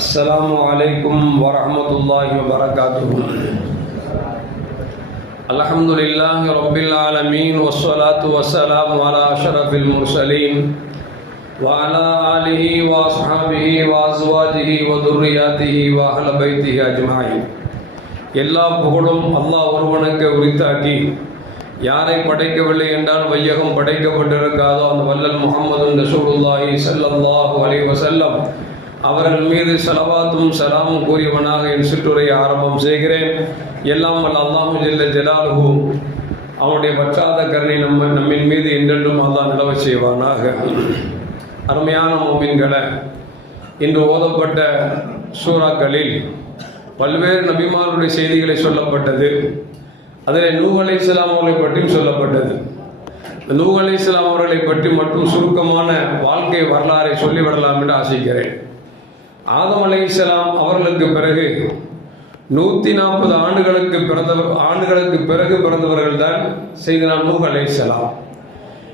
السلام عليكم ورحمة الله وبركاته. الحمد لله رب العالمين والصلاة والسلام على أشرف المرسلين وعلى آله وأصحابه وأزواجه وذرياته وأهل بيته أجمعين. எல்லா புகழும் அல்லாஹ் ஒருவனுக்கு உரித்தாக்கி, யாரை படைக்கவில்லை என்றால் வையகம் படைக்கப்பட்டிருக்காதோ அந்த வல்லல் முஹம்மது ரசூலுல்லாஹி ஸல்லல்லாஹு அலைஹி வஸல்லம் அவர்கள் மீது ஸலவாத்தும் சலாமும் கூறியவனாக என் சிற்றுரையை ஆரம்பம் செய்கிறேன். எல்லாம் வல்ல அல்லாஹு ஜல்ல ஜலாலுஹு அவனுடைய வற்றாத கருணை நம்மின் மீது என்றென்றும் அல்லாஹ் நிலவச் செய்வானாக. அருமையான மோமின்களை, இன்று ஓதப்பட்ட சூறாக்களில் பல்வேறு நபிமாருடைய செய்திகளை சொல்லப்பட்டது. அதில் நூஹ் அலைஹிஸ்ஸலாம் அவர்களை பற்றியும் சொல்லப்பட்டது. நூஹ் அலைஹிஸ்ஸலாம் அவர்களை பற்றி மட்டும் சுருக்கமான வாழ்க்கை வரலாறை சொல்லிவிடலாம் என்று ஆசைக்கிறேன். ஆதம் அலைஹிஸ்ஸலாம் அவர்களுக்கு பிறகு 140 ஆண்டுகளுக்கு பிறகு பிறந்தவர்கள் தான் செய்தனா நூஹ் அலைஹிஸ்ஸலாம்.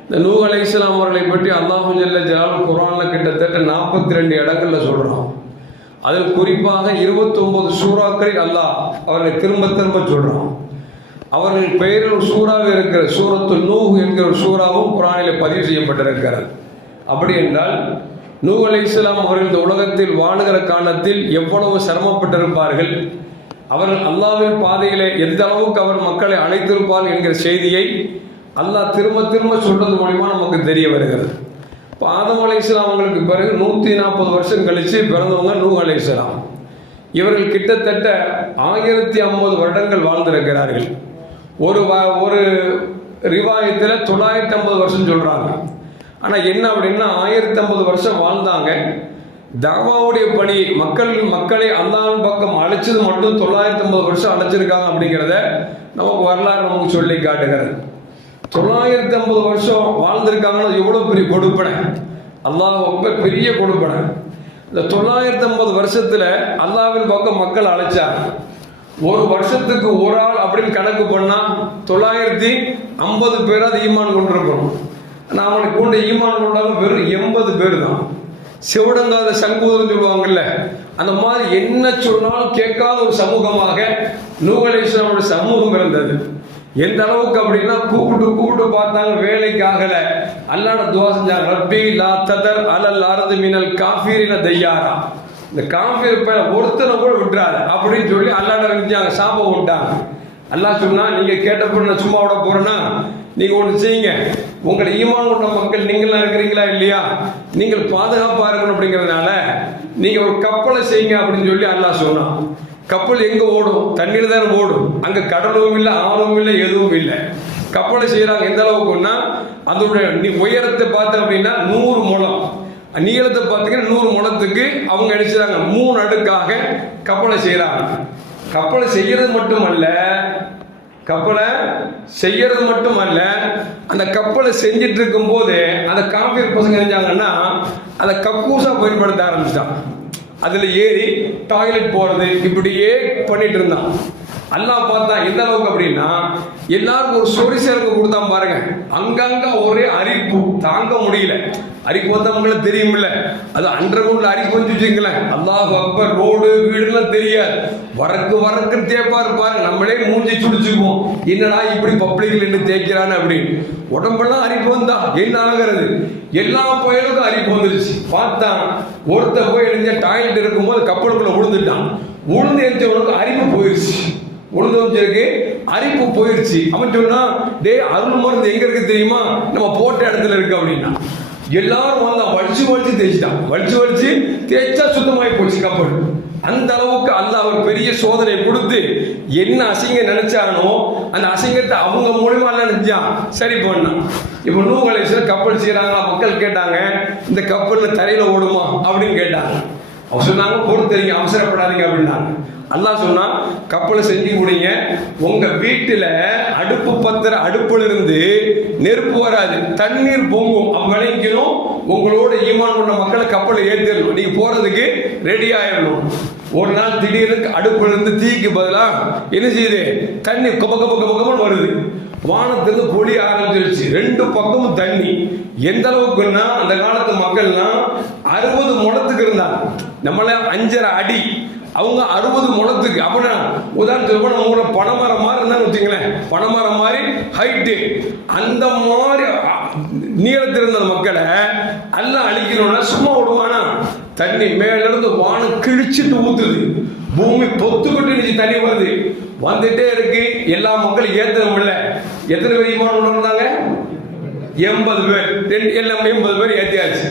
இந்த நூஹ் அலைஹிஸ்ஸலாம் அவர்களை பற்றி அல்லாஹு ஜல்ல ஜலாலுஹு குர்ஆனில் கிட்டத்தட்ட 42 இடங்களில் சொல்கிறான். அதில் குறிப்பாக 29 சூறாக்களில் அல்லாஹ் அவர்களை திரும்ப திரும்ப சொல்கிறான். அவர்கள் பெயரில் ஒரு சூறாவே இருக்கிற சூரத்து நூஹ் என்கிற ஒரு சூறாவும் குர்ஆனில் பதிவு செய்யப்பட்டிருக்கிறது. அப்படி என்றால் நூஹ் அலைஹிஸ்ஸலாம் அவர்கள் இந்த உலகத்தில் வாழுகிற காலத்தில் எவ்வளவு சிரமப்பட்டிருப்பார்கள், அவர்கள் அல்லாஹ்வின் பாதையிலே எந்த அளவுக்கு அவர் மக்களை அழைத்திருப்பார்கள் என்கிற செய்தியை அல்லாஹ் திரும்ப திரும்ப சொல்றது மூலமா நமக்கு தெரிய வருகிறது. இப்போ ஆதம் அலைஹிஸ்ஸலாம் அவங்களுக்கு பிறகு 140 வருஷம் கழித்து பிறந்தவங்க நூஹ் அலைஹிஸ்ஸலாம். இவர்கள் கிட்டத்தட்ட 1050 வருடங்கள் வாழ்ந்திருக்கிறார்கள். ஒரு ரிவாயத்தில் 950 வருஷம் சொல்கிறாங்க. ஆனால் என்ன அப்படின்னா 1050 வருஷம் வாழ்ந்தாங்க. தாவாவுடைய பணி மக்களை அல்லாஹ்வின் பக்கம் அழைச்சது மட்டும் 950 வருஷம் அழைச்சிருக்காங்க அப்படிங்கிறத நமக்கு வரலாறு நமக்கு சொல்லி காட்டுகிறது. 950 வருஷம் வாழ்ந்திருக்காங்கன்னா எவ்வளோ பெரிய கொடுப்பனை, அல்லாஹ் ரொம்ப பெரிய கொடுப்பனை. இந்த 950 வருஷத்தில் அல்லாஹ்வின் பக்கம் மக்கள் அழைச்சாங்க. ஒரு வருஷத்துக்கு ஒரு ஆள் அப்படின்னு கணக்கு பண்ணால் 950 பேராது ஈமான் கொண்டிருக்கணும். நான் அவனை கொண்டு ஈமான் கொண்டாலும் வெறும் 80 பேர் தான். செவிடங்காத சங்கூதம் சொல்லுவாங்கல்ல, அந்த மாதிரி என்ன சொன்னாலும் கேட்காத ஒரு சமூகமாக நூஹ் அலைஹிஸ்ஸலாமுடைய சமூகம் இருந்தது. எந்த அளவுக்கு அப்படின்னா கூப்பிட்டு பார்த்தாங்க, வேலைக்கு ஆகல. அல்லாஹ்ட துஆ செஞ்சாங்க, ரப்பி லா ததர் அலல் அர்தி மினல் காஃபிரின தையாரா, இந்த காஃபிர் பேர ஒருத்தனை கூட விட்டுறாரு அப்படின்னு சொல்லி அல்லாஹ்ட செஞ்சாங்க, சாபம் விட்டாங்க. அல்லாஹ் சொன்னா, நீங்க கேட்டப்ப நான் சும்மா விட போறேன்னா, நீங்க ஒன்று செய்யுங்க, உங்களை ஈமான் கொண்ட மக்கள் நீங்களாம் இருக்கிறீங்களா இல்லையா, நீங்கள் பாதுகாப்பா இருக்கணும் அப்படிங்கிறதுனால நீங்க ஒரு கப்பலை செய்யுங்க அப்படின்னு சொல்லி அல்லாஹ் சொன்னான். கப்பல் எங்க ஓடும்? தண்ணீர் தான் ஓடும். அங்க கடலும் இல்லை, ஆறும் இல்லை, எதுவும் இல்லை. கப்பலை செய்யறாங்க. எந்த அளவுக்குன்னா அதோட உயரத்தை பார்த்து அப்படின்னா 100 முழம், நீளத்தை பார்த்தீங்கன்னா 100 முழத்துக்கு அவங்க அடிச்சுறாங்க. 3 அடுக்காக கப்பலை செய்யறாங்க. கப்பலை செய்யறது மட்டுமல்ல, அந்த கப்பலை செஞ்சிட்டு இருக்கும் போது அந்த காஃபிர் பசங்க செஞ்சாங்கன்னா அதை கக்கூசா பயன்படுத்த ஆரம்பிச்சிட்டான். அதுல ஏறி டாய்லெட் போறது இப்படியே பண்ணிட்டு இருந்தான். அல்லாஹ் பார்த்தா எந்த அளவுக்கு அப்படின்னா எல்லாருக்கும் ஒரு சொறி சேர்க்க கொடுத்தான் பாருங்க. அங்கங்க ஒரே அரிப்பு, தாங்க முடியல. அரிப்பு வந்தவங்களுக்கு தெரியுமில்ல, அது அண்டர்கிரவுண்ட்ல அரிப்பு வந்து வச்சுங்களேன், அல்லாஹ் அக்பர், ரோடு வீடுலாம் தெரியாது, வரக்கு தேப்பா இருப்பாரு. நம்மளே மூஞ்சி சுடிச்சுக்குவோம், என்னடா இப்படி பப்ளிக்ல இருந்து தேய்க்கிறான்னு அப்படின்னு. உடம்பெல்லாம் அரிப்பு வந்தா என்ன ஆகிறது? எல்லா புயலுக்கும் அரிப்பு வந்துருச்சு. பார்த்தான் ஒருத்த போய் எழுந்த டாய்லெட் இருக்கும்போது கப்பலுக்குள்ள விழுந்துட்டான். உளுந்து எழுந்தவனுக்கு அரிப்பு போயிருச்சு. அரிப்பு போயிருச்சு. அவன் சொன்னா, டே அருள் மருந்து எங்க இருக்கு தெரியுமா? நம்ம போட்ட இடத்துல இருக்கு அப்படின்னா. எல்லாரும் வந்தா வலிச்சு தேய்ச்சிட்டான். வலிச்சு தேய்ச்சா சுத்தமாயி போச்சு கப்பல். அந்த அளவுக்கு அல்லாஹ் ஒரு பெரிய சோதனை கொடுத்து என்ன அசிங்கம் நினைச்சானோ அந்த அசிங்கத்தை அவங்க மூலமா நினைச்சான் சரி பண்ணான். இப்ப நூஹ் அலைஹிஸ்ஸலாம் கப்பல் செய்யறாங்களா? மக்கள் கேட்டாங்க, இந்த கப்பல்ல தரையில ஓடுமா அப்படின்னு கேட்டாங்க. அவங்க சொன்னாங்க, பொறுத்தீங்க, அவசரப்படாதீங்க அப்படின்னாங்க. அல்லாஹ் சொன்னா, கப்பலை செஞ்சு முடிங்க, உங்க வீட்டுல அடுப்பு பத்திர அடுப்புல இருந்து நெருப்பு வராது, தண்ணீர் பொங்கும். அவ்வளைக்கணும் உங்களோட ஈமான் கொண்ட மக்களை கப்பலை ஏற்றிடணும், நீங்க போறதுக்கு ரெடி ஆயிடணும். ஒரு நாள் திடீர்னு அடுப்புல இருந்து தீக்கு பதிலா என்ன செய்யுது? தண்ணி கபகபகபகன்னு வருது. வானத்திலிருந்து பொழிய ஆரம்பிச்சிருச்சு. 2 பக்கமும் தண்ணி. எந்த அளவுக்குன்னா அந்த காலத்து மக்கள்லாம் 60 முழத்துக்கு இருந்தாங்க. நம்மள 5.5 அடி, அவங்க 60 முழத்துக்கு. அப்படின்னா உதாரணத்துக்கு நம்ம ஊரில் பனைமரம் மாதிரி இருந்தான்னு வச்சுங்களேன், பனைமரம் மாதிரி ஹைட்டு, அந்த மாதிரி நீளத்தில் இருந்த மக்களை எல்லாம் அழிக்கணும்னா சும்மா விடுவானா? தண்ணி மேல இருந்து வானம் கிழிச்சிட்டு ஊத்துது, பூமி பொத்துக்கிட்டு இருந்துச்சு, தண்ணி வருது, வந்துட்டே இருக்கு. எல்லா மக்களும் ஏத்தணும் இல்ல. எத்தனை பேர் ஈமான் கொண்டாங்க? 80 பேர். எல்லாம் 80 பேர் ஏத்தியாச்சு.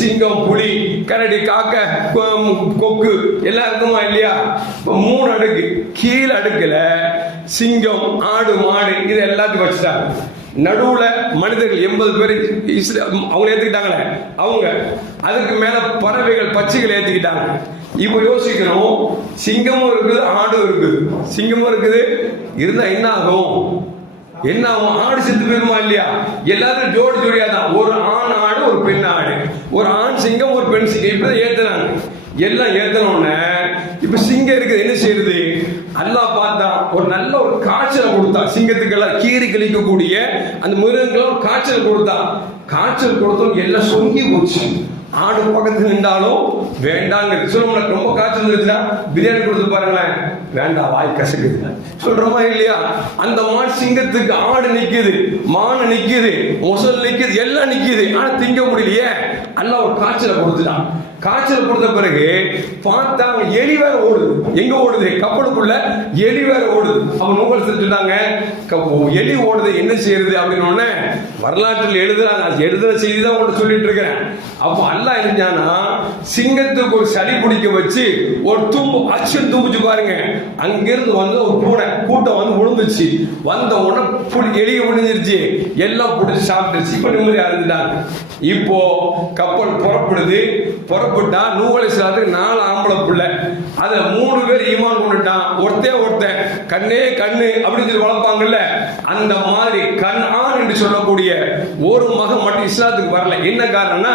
சிங்கம், புலி, கரடி, காக்கை, கொக்கு எல்லாம் இருக்குமா இல்லையா? இப்போ 3 அடுக்கு. கீழே அடுக்குல சிங்கம், ஆடு, மாடு இது எல்லாத்தையும் வச்சுட்டாங்க. நடுவுல மனிதர்கள் 80 பேர் அவங்க ஏத்துக்கிட்டாங்களே அவங்க. அதுக்கு மேல பறவைகள், பச்சைகள் ஏத்துக்கிட்டாங்க. இப்போ யோசிக்கணும், சிங்கமும் இருக்குது, ஆடும் இருக்குது. சிங்கமும் இருக்குது, இருந்தா என்ன ஆகும்? என்ன ஆகும்? ஆடு செத்து போயிருமா இல்லையா? எல்லாரும் ஜோடி ஜோடியா தான், ஒரு ஆண் ஆடு, ஒரு பெண் ஆடு, ஒரு ஆண் சிங்கம், ஒரு பெண் சிங்கம், இப்பதான் ஏத்துனாங்க. எல்லாம் ஏத்தனோடனே இப்ப சிங்கம் இருக்குது, என்ன செய்யுது? அல்லாஹ் பார்த்தா ஒரு நல்ல ஒரு காய்ச்சலை கொடுத்தா. சிங்கத்துக்கெல்லாம் கீறி கழிக்கக்கூடிய அந்த மிருகங்களாம் ஒரு காய்ச்சல் கொடுத்தா. காய்ச்சல் கொடுத்தோம், எல்லாம் சொங்கி போச்சு. ஆடு பக்கத்துல நின்றாலும் வேண்டாங்கிறது. சொல்லுங்க, ரொம்ப காய்ச்சல் இருந்துச்சுன்னா பிரியாணி கொடுத்து பாருங்களேன், வேண்டாம், வாய் கசக்குது சொல்றோமா இல்லையா? அந்த மாதிரி சிங்கத்துக்கு ஆடு நிக்குது, மான் நிக்குது, முசல் நிக்குது, எல்லாம் நிக்குது, ஆனா திங்க முடியலையே. அல்லாஹ் ஒரு காய்ச்சலை கொடுத்துட்டான். காய்ச்சல் கொடுத்த பிறகு பார்த்தா எலி வேற ஓடுது. எங்க ஓடுது? கப்பலுக்குள்ள எலி வேற ஓடுது. அவன் நூல் செஞ்சுட்டாங்க, எலி ஓடுது, என்ன செய்யறது அப்படின்னு வரலாற்றில் எழுதுற செய்தி தான் உங்கள்ட்ட சொல்லிட்டு இருக்கிறேன். அப்போ அல்லாஹ் இருந்தானா சிங்கத்துக்கு ஒரு சளி பிடிக்க வச்சு ஒரு தும்பு அச்சன் தும்பிச்சு பாருங்க. அங்கிருந்து வந்து ஒரு பூனை கூட்டம் வந்து விழுந்துச்சு. வந்த உடனே எலிய முடிஞ்சிருச்சு, எல்லாம் பிடிச்சி சாப்பிட்டுருச்சு. இப்ப நிம்மதியா இருந்துட்டாங்க. இப்போ கப்பல் புறப்படுது. புறப்பட்டா நூஹ் அலைஹிஸ்ஸலாத்துக்கு 4 ஆம்பளை பிள்ளை. அதுல 3 பேர் ஈமான் கொண்டுட்டான். ஒருத்தன் கண்ணே கண்ணு அப்படின்னு சொல்லி வளர்ப்பாங்கல்ல, அந்த மாதிரி கண்ஆன் என்று சொல்லக்கூடிய ஒரு மகன் மட்டும் இஸ்லாத்துக்கு வரல. என்ன காரணம்னா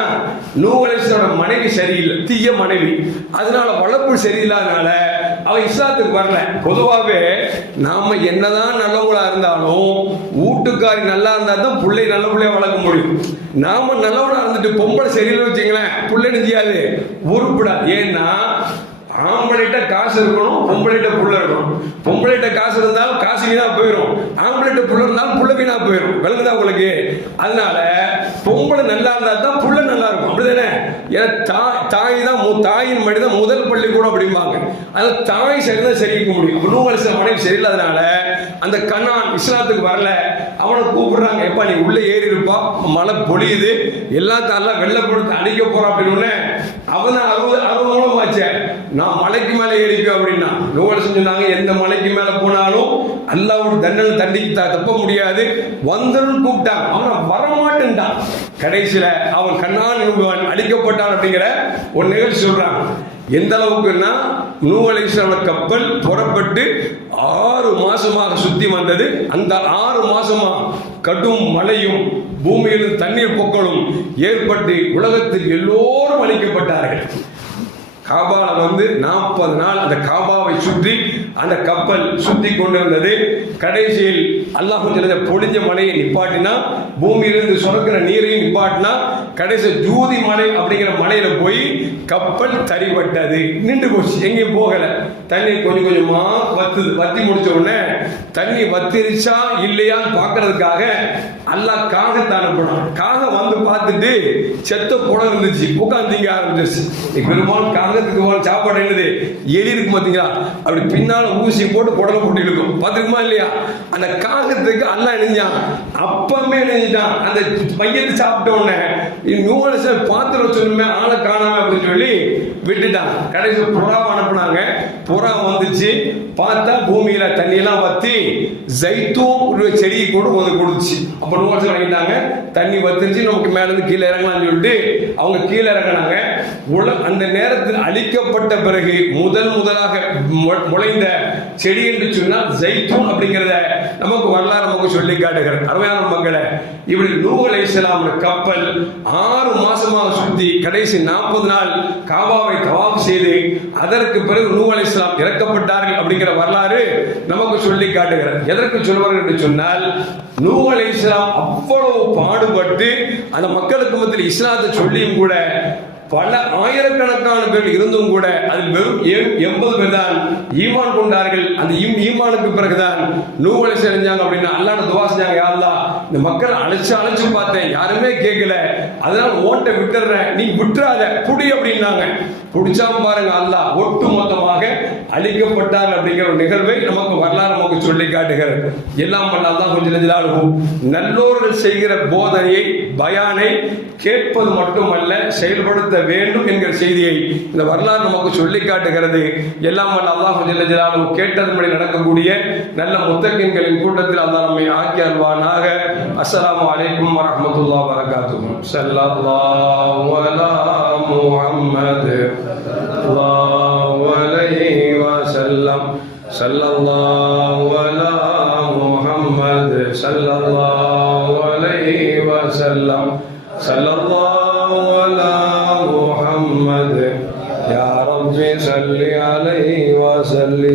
நூஹ் அலைஹிஸ்ஸலாமோட மனைவி சரியில்லை, தீய மனைவி. அதனால வளர்ப்பு சரியில்லாதனால அவன் இஸ்லாத்துக்கு வரல. பொதுவாகவே நாம என்னதான் நல்லவங்களா இருந்தாலும் வீட்டுக்காரி நல்லா இருந்தா தான் பிள்ளை நல்ல பிள்ளைய வளர்க்க முடியும். நாம நல்லவனா இருந்துட்டு பொம்பளை சரியில்லை வச்சுங்களேன், பிள்ளை செய்யாது, உருப்பிடாது. ஏன்னா ஆம்பளைட்ட காசு இருக்கணும், பொம்பளைட்ட புள்ள இருக்கணும். பொம்பளைட்ட காசு இருந்தாலும் காசு வீணா போயிடும், ஆம்பளைட்ட புள்ள இருந்தாலும் புள்ள வீணா போயிடும். விளங்குதா உங்களுக்கு? அதனால பொம்பளை நல்லா இருந்தா தான் புள்ள நல்லா இருக்கும், அப்படிதானே? ஏன்னா தாய் தான், தாயின் மடி தான் முதல் பள்ளிக்கூடம் அப்படிம்பாங்க. அதனால தாய் சரிதான் சரிக்க முடியும். நூஹ் அலைஹிஸ்ஸலாம் மனைவி சரியில்லாதனால அந்த கண்ணான் இஸ்லாத்துக்கு வரல. அவனை கூப்பிடுறாங்க, எப்பா நீ உள்ள ஏறி இருப்பா, மழை பொழியுது, எல்லாத்தாலும் வெள்ளப்படுத்த அடிக்க போறான் அப்படின்னு. அவன் 60 மூலமாச்சே, நான் மலைக்கு மேல ஏறிப்பேன் அப்படின்னா. நூஹ் அலைஹிஸ்ஸலாம் சொன்னாங்க, எந்த மலைக்கு மேல போனாலும் அல்லாஹ்வோட தண்டனை தண்டிக்கு தப்ப முடியாது, வந்துடும் கூப்பிட்டான். அவன் வரமாட்டேன்டான். கடைசியில அவன் கண்ணான் என்பவன் அழிக்கப்பட்டான் அப்படிங்கிற ஒரு நிகழ்ச்சி சொல்றான். எந்த அளவுக்குன்னா நூஹ் அலைஹிஸ்ஸலாம் கப்பல் புறப்பட்டு 6 மாசமாக சுத்தி வந்தது. அந்த 6 மாசமா கடும் மழையும் பூமியில் தண்ணீர் பொக்களும் ஏற்பட்டு உலகத்தில் எல்லோரும் அழிக்கப்பட்டார்கள். காபால வந்து 40 நாள் அந்த காபாவை சுற்றி அந்த கப்பல் சுத்தி கொண்டு வந்தது. கடைசியில் அல்லாஹ் பொழிஞ்ச மலையை நிப்பாட்டினா, பூமியிலிருந்து சுரக்கிற நீரையும் நிப்பாட்டினா, கடைசி ஜூதி மலை அப்படிங்கிற மலையில போய் கப்பல் தறிபட்டது, நின்று போச்சு, எங்கேயும் போகல. தண்ணி கொஞ்சம் கொஞ்சமா வத்தி முடிச்ச உடனே தண்ணி வத்திருச்சா இல்லையான்னு பாக்குறதுக்காக அல்லாஹ் காகத்தை அனுப்பினான். காகம் வந்து பார்த்துட்டு செத்த புடம் இருந்துச்சு, உட்காந்து ஆரம்பிச்சிருச்சு. பெரும்பாலும் காகத்துக்கு சாப்பாடு என்னது? எலி இருக்கு பாத்தீங்களா, அப்படி பின்னால ஊசி போட்டு குடலை போட்டு இருக்கும், பாத்துக்குமா இல்லையா? அந்த காகத்துக்கு அல்லாஹ் இணைஞ்சான். அப்பமே இணைஞ்சான். அந்த மையத்தை சாப்பிட்ட உடனே நூஹ் அலைஹிஸ்ஸலாம் பாத்திர வச்சுமே ஆளை காணாம அப்படின்னு சொல்லி விட்டுட்டான். கடைசி புறாவை அனுப்புனாங்க. புறா வந்துச்சு, பார்த்தா பூமியில தண்ணி எல்லாம் வத்தி ஜைத்தூன் செடியை கொண்டு வந்து கொடுத்துச்சு. அப்ப நூஹ் அலைஹிஸ்ஸலாம் வாங்கிட்டாங்க, தண்ணி வத்திருச்சு, நமக்கு மேல இருந்து கீழே இறங்கலாம்னு சொல்லிட்டு அவங்க கீழே இறங்கினாங்க. அந்த நேரத்தில் அழிக்கப்பட்ட பிறகு முதலாக முளைந்த செடி என்று சொன்னால் ஜைத்தூன் அப்படிங்கிறத நமக்கு வரலாறு நமக்கு சொல்லி காட்டுகிறது. அருமையான மக்களை, இப்படி நூஹ் அலைஹிஸ்ஸலாம் கப்பல் 6 மாசமாக சுத்தி கடைசி 40 நாள் காபாவை தவாப் செய்து அதற்கு பிறகு நூஹ் அலைஹிஸ்ஸலாம் இறக்கப்பட்டார்கள் அப்படிங்கிற வரலாறு நமக்கு சொல்லி காட்டுகிறது. எதற்கு சொல்வார்கள் என்று சொன்னால், நூஹ் அலைஹிஸ்ஸலாம் அவ்வளவு பாடுபட்டு அந்த மக்களுக்கு மத்தியில் இஸ்லாத்தை சொல்லியும் கூட பல ஆயிரக்கணக்கான பேர் இருந்தும் கூட அதில் வெறும் 80 பேர் தான் ஈமான் கொண்டார்கள். அந்த ஈமானுக்கு பிறகுதான் நூஹ் அலைஹிஸ்ஸலாம் செஞ்சாங்க அப்படின்னா அல்லாஹ்ட்ட துஆ செஞ்சாங்க, யா அல்லாஹ் இந்த மக்கள் அழைச்சு பார்த்தேன், யாருமே கேட்கல, அதனால ஓட்ட விட்டுறேன், நீ விட்டுறாத புடி அப்படின்னாங்க. பிடிச்சாம பாருங்க, அல்லாஹ் ஒட்டு மொத்தமாக அழிக்கப்பட்டார் அப்படிங்கிற ஒரு நிகழ்வை நமக்கு வரலாறு நமக்கு சொல்லி காட்டுகிறது. எல்லாம் அல்லாஹ் கொஞ்சம் நல்லோர்கள் செய்கிற போதனையை பயானை கேட்பது மட்டுமல்ல செயல்படுத்த வேண்டும் என்கிற செய்தியை இந்த வரலாறு நமக்கு சொல்லி காட்டுகிறது. எல்லாம் அல்லாஹ் கொஞ்சம் கேட்டதுபடி நடக்கக்கூடிய நல்ல முத்தகின்களின் கூட்டத்தில் அல்லாஹ் நம்மை ஆக்கி அல்வானாக. அஸ்ஸலாமு அலைக்கும் வரஹ்மத்துல்லாஹி வபரகாத்துஹு. ஸல்லல்லாஹு அலா முஹம்மத் ஸல்லல்லாஹு அலைஹி வஸல்லம். ஸல்லல்லாஹு அலா முஹம்மத் ஸல்லல்லாஹு அலைஹி வஸல்லம். ஸல்லல்லாஹு அலா முஹம்மத் யா ரப்பி ஸல்லி அலைஹி வஸல்லம்.